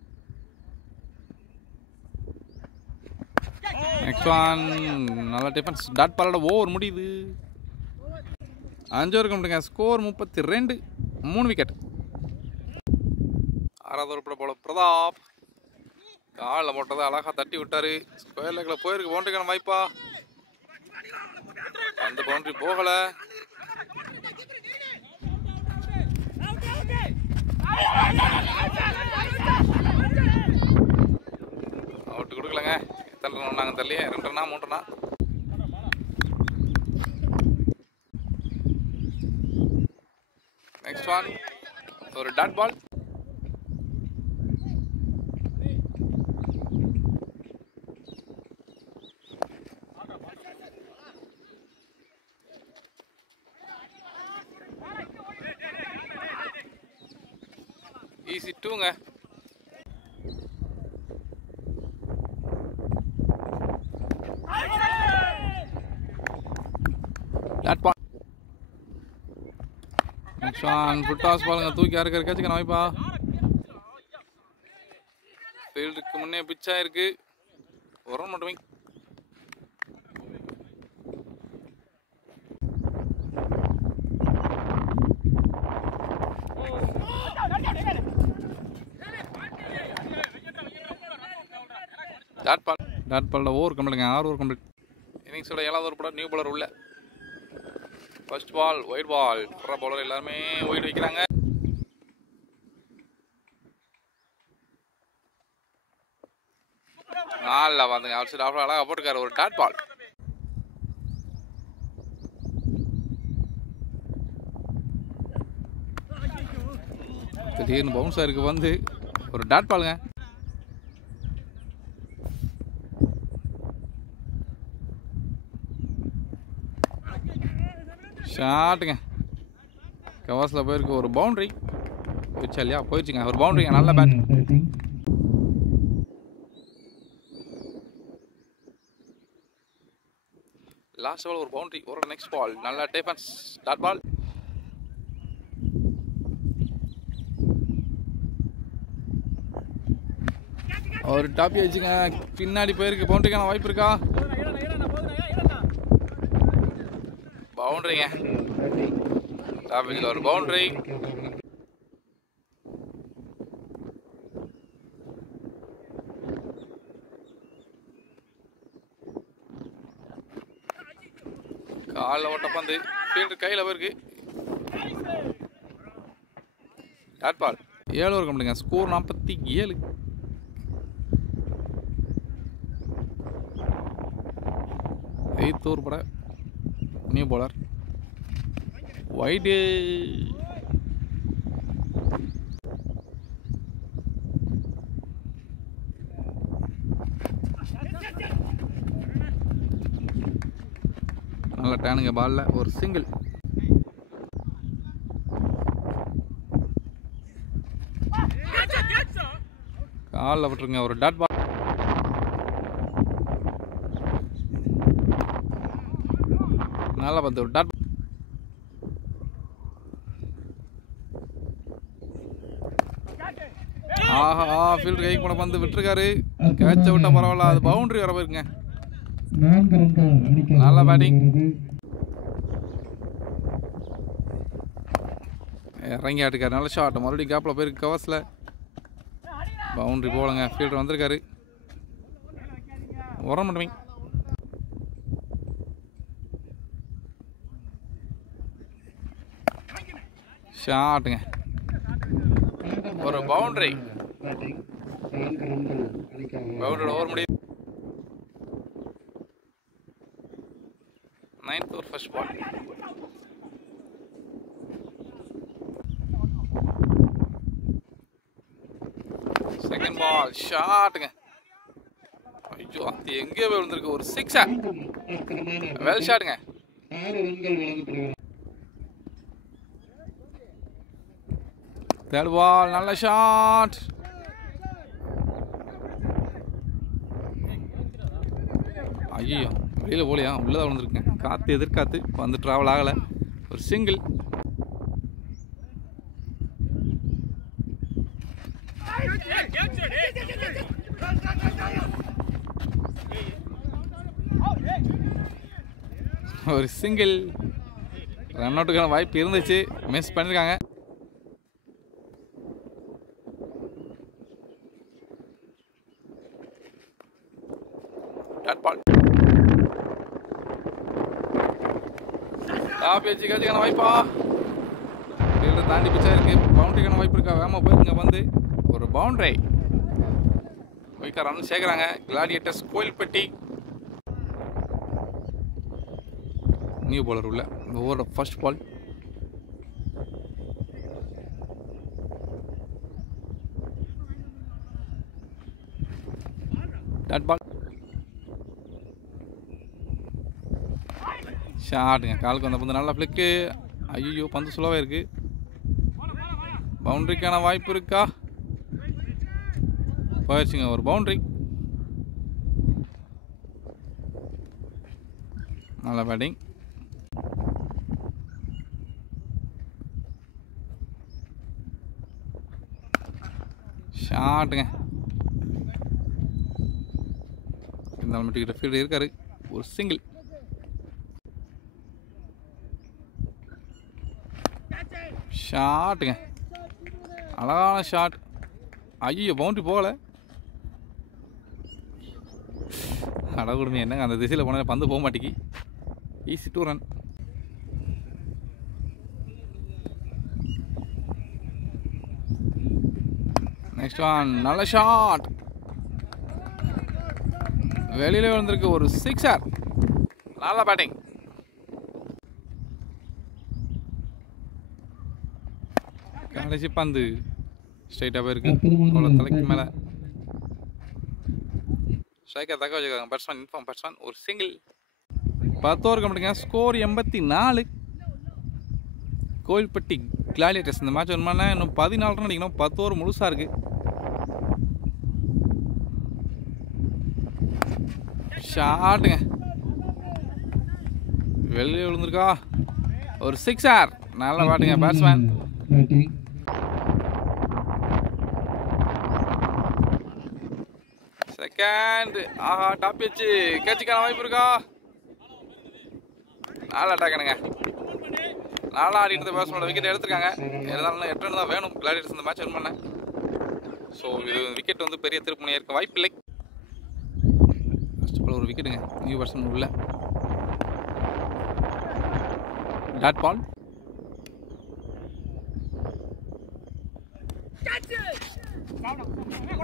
நெக்ஸ்ட் ஒன் நல்ல டிஃபென்ஸ். டாட் பாலோட ஓவர் முடியுது. 5 ஓவர் கம்ப்ளீட்டுங்க. ஸ்கோர் 32. 3 விக்கெட். 6வது ஓவர் போல பிரதாப். காலில் போட்டதை அழகா தட்டி விட்டாரு. ஸ்கொயர் லெக்கில் போயிருக்கு. பவுண்டரிக்கான வாய்ப்பா. அந்த பவுண்டரி போகல. அவுட்டு கொடுக்கலங்க. எத்தனை ரன் ஒன்றாங்க தெரியலையே. 2 ரன்னா 3 ரன்னா. நெக்ஸ்ட் ஒன் ஒரு டாட் பால். ஈஸி 2ங்க. Dot ball. Next one full toss பாலுங்க. தூக்கி யாருக்கு கேட்சுக்கான வாய்ப்பா. ஃபீல்டுக்கு முன்னே பிச் ஆயிருக்கு. ஒரு ரன் மட்டுமே. Dot ball. டாட் பாலில் ஓவர் கம்ப்ளீட்டுங்க. 6 ஓவர் கம்ப்ளீட். இன்னிங்ஸோட 7வது ஓவர் போட நியூ பாலர் உள்ள. First ball wide ball. Bowler எல்லாருமே ஒயிட் வைக்கிறாங்க. நல்லா வந்துங்க. அவுட் சைட் ஆஃப் அழகாக போட்டுக்காரு ஒரு டாட் பால். திடீர்னு பவுன்ஸ் ஆயிருக்கு வந்து ஒரு டாட் பாலுங்க. ஷாட்டுங்க. கவாஸில் போயிருக்கு ஒரு பவுண்டரி. போயிடுச்சா இல்லையா? போயிடுச்சுங்க. ஒரு பவுண்டரிங்க. நல்ல பேட். லாஸ்ட் பால் ஒரு பவுண்டரி. ஒரு நெக்ஸ்ட் பால் நல்ல டிஃபென்ஸ். Dot ball. ஒரு டாப்பி வச்சுங்க. பின்னாடி போயிருக்கு. பவுண்டரிக்கான வாய்ப்பு இருக்கா? பவுண்டரிங்க. டாப்பில் ஒரு பவுண்டரி. காலில் ஓட்ட பந்து ஃபீல்டர் கையில் போயிருக்கு. Dot ball. 7 ஓவர் கம்ப்ளீங்க. ஸ்கோர் 47. எய்த்தூர் பட நியூ பாலர் வைடு. நல்ல டேனுங்க. பாலில் ஒரு சிங்கிள். காலில் விட்டுருங்க. ஒரு டாட் பால். நல்லா பார்த்து ஒரு டாட். ஆஹா, ஃபீல்டர் கைக்கு போன பந்து விட்டுருக்காரு. கேட்ச விட்டா பரவாயில்ல. அது பவுண்டரி வர போயிருக்குங்க. நல்ல பேட்டிங். இறங்கி ஆட்டுக்காரு. நல்ல ஷாட். மறுபடியும் கேப்பில் போயிருக்கு. கவர்ஸில் பவுண்டரி போலங்க. ஃபீல்டர் வந்திருக்காரு. உரம் மட்டுமே. ஷாட்டுங்க. ஒரு பவுண்டரி. பவுண்டரி ஓவர் முடியுது. 9th over first ball. Second ball. ஷாட்டுங்க. ஐயோ, அது எங்கேயோ விழுந்திருக்கு. ஒரு 6. வெல் ஷாட்டுங்க. Third ball. நல்ல ஷாட். ஐயோ, வெளியில் போலையா? உள்ளதான் விழுந்துருக்கேன். காற்று எதிர்காத்து வந்து ட்ராவல் ஆகலை. ஒரு சிங்கிள். ஒரு சிங்கிள். ரன் அவுட்டுக்கான வாய்ப்பு இருந்துச்சு. மிஸ் பண்ணியிருக்காங்க. Dot ball. டாப் எஜ்ஜுக்கான வாய்ப்பா? ஃபீல்டர் தாண்டி பிச்சா இருக்கு. பவுண்டரிக்கான வாய்ப்பு இருக்கா? வேகமாக போயிருங்க வந்து. ஒரு பவுண்டரி. குயிக்காக ரன் சேர்க்குறாங்க. கிளாடியேட்டர்ஸ் கோயில்பட்டி. நியூ பாலர் உள்ள. இந்த ஓவரோட ஃபர்ஸ்ட் பால். டாட் பால். ஷாட்டுங்க. காலுக்கு வந்த பந்து நல்ல ஃப்ளிக்கு. ஐயோ, பந்து சுலவாக இருக்கு. பவுண்டரிக்கான வாய்ப்பு இருக்கா? போயிடுச்சுங்க. ஒரு பவுண்டரி. நல்ல பேட்டிங். ஷாட்டுங்க. இந்த மட்டுக்கிட்ட ஃபீல்டு இருக்காரு. ஒரு சிங்கிள். ஷாட்டுங்க. அழகான ஷாட். ஐயோ, பவுண்டரி போகலை. அடகுடுமே, என்னங்க அந்த திசையில் போனால் பந்து போக மாட்டேங்கி. Easy 2 run. Next one. நல்ல ஷாட். வெளியில விழுந்திருக்கு. ஒரு 6. நல்ல பேட்டிங். கடைசி பந்து ஸ்ட்ரைட்டாக போயிருக்கு. அவ்வளோ தலைக்கு மேலே. ஸ்ட்ரைக்கர் தக்க வச்சுருக்காங்க. Batsman in form batsman. ஒரு சிங்கிள். 10 ஓவர் கம்ப்ளீட்டுங்க. ஸ்கோர் 84. கோயில்பட்டி கிளாடியேட்டர்ஸ். இந்த மேட்ச் ஒன்றுனா இன்னும் 14 ரன் அடிக்கணும். 10 ஓவர் முழுசாக இருக்குது. ஷாட்டுங்க வெளியே விழுந்திருக்கா. ஒரு 6 நல்ல பாட்டுங்க பேட்ஸ்மேன். செகண்ட். ஆஹா டாப் வச்சு கேட்சுக்கான வாய்ப்பு இருக்கா. நல்லா அட்டாக்கணுங்க. நல்லா ஆடிட்டு பேட்ஸ்மேனோட விக்கெட் எடுத்துருக்காங்க. இருந்தாலும் 8 ரன் தான் வேணும் கிளாடியேட்டர்ஸ் இந்த மேட்ச் வின் பண்ண. ஸோ இது விக்கெட் வந்து பெரிய திருப்பணியாக இருக்க வாய்ப்பு இல்லை. ஃபர்ஸ்ட் பால் ஒரு விக்கெட்டுங்க. நியூ பேட்ஸ்மேன் உள்ள டாட் பால்.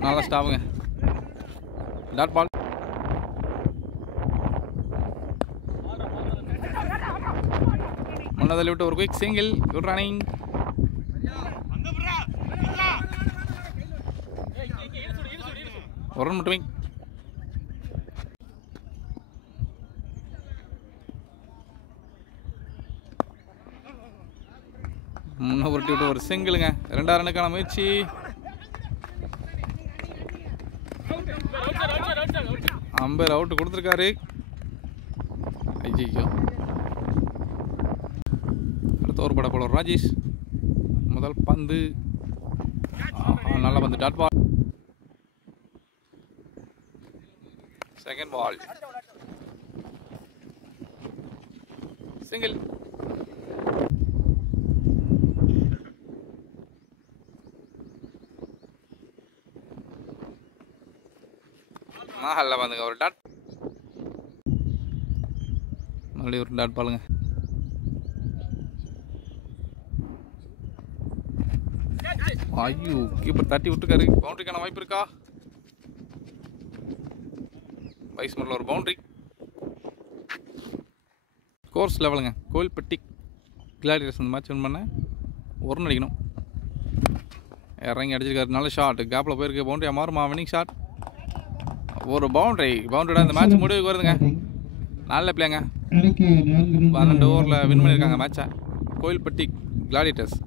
நல்லா ஸ்டாப்புங்க. Dot ball. முன்னதில் விட்டு ஒரு குயிக் சிங்கிள். Good running. ஒரு ரன் மட்டுமே. முன்ன உருட்டி விட்டு ஒரு சிங்கிளுங்க. 2 ரன்னுக்கான முயற்சி. அம்பேர் அவுட் கொடுத்துருக்காரு. ஐயோ அடுத்த ஒரு பட போல ராஜேஷ். முதல் பந்து நல்ல பந்து. Dot ball. Second ball single. நல்ல பந்துங்க. ஒரு டாட். மறுபடியும் ஒரு டாட் பாலுங்க. ஐயோ கீப்பர் தட்டி விட்டுருக்காரு. பவுண்டரிக்கான வாய்ப்பு இருக்கா. வைஸ் முறையில் ஒரு பவுண்டரி. கோர்ஸ் லெவலுங்க. கோயில்பட்டி கிளாடியேட்டர்ஸ் இந்த மேட்ச் வின் பண்ண 1 ரன் அடிக்கணும். இறங்கி அடிச்சிருக்காரு. நல்ல ஷாட். கேப்பில் போயிருக்கு. பவுண்டரியாக மாறுமா. Winning shot. ஒரு பவுண்டரியோட இந்த மேட்ச் முடிவுக்கு வருதுங்க. நல்ல பிளேங்க. 12 ஓவரில் வின் பண்ணியிருக்காங்க மேட்சை Kovilpatti gladiators.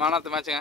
Man of the மேட்சுங்க.